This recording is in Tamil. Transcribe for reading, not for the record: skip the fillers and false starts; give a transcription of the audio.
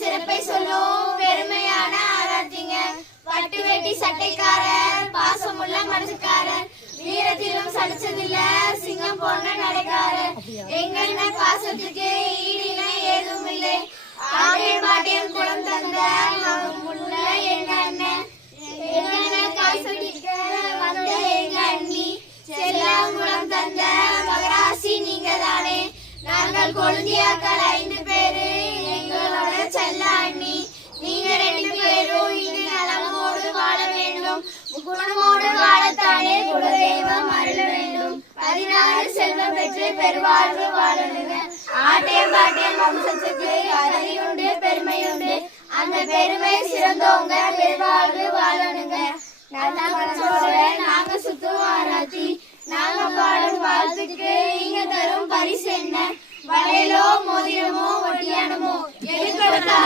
சிறப்பை சொல்லும் பெருமையான ஆராய்ச்சிங்க. பட்டு வேட்டி சட்டைக்காரர், பாசமுள்ள மனசுக்காரர், வீரத்திலும் சலிச்சதில்ல சிங்கம் போன்ற நடைக்காரர். எங்கண்ண பாசத்துக்கு ஈடின ஏதும் இல்லை. ஆடியம் பாட்டியம் குளம் தந்த முள்ள எங்க அண்ணன். எங்கண்ண காய்ச்சடிக்க வந்த எங்க அண்ணி. செல்லாங்குளம் தந்த மகராசி நீங்க தானே. நாங்கள் கொழுந்தியாக்கள் 5 பேரு, எங்களோட செல்ல அண்ணி. நீங்க 2 பேரும் இனி நலமோடு வாழ வேண்டும். குணமோடு வாழத்தானே குலதெய்வம் அருள வேண்டும். 16 செல்வம் பெற்று பெருவாழ்வு வாழணுங்க. ஆட்டியம் பாட்டியம் வம்சத்துக்கு கதையுண்டு பெருமையுண்டு. அந்த பெருமை சிறந்தவங்க பெருவாழ்வு வாழணுங்க. நல்ல மனசோட நாங்க சுத்தும் ஆராய்ச்சி. நாங்க பாடும் வாழ்த்துக்கு நீங்க தரும் பரிசு என்ன? வளையலோ மோதிரமோ ஒட்டியானமோ எது கொடுத்தா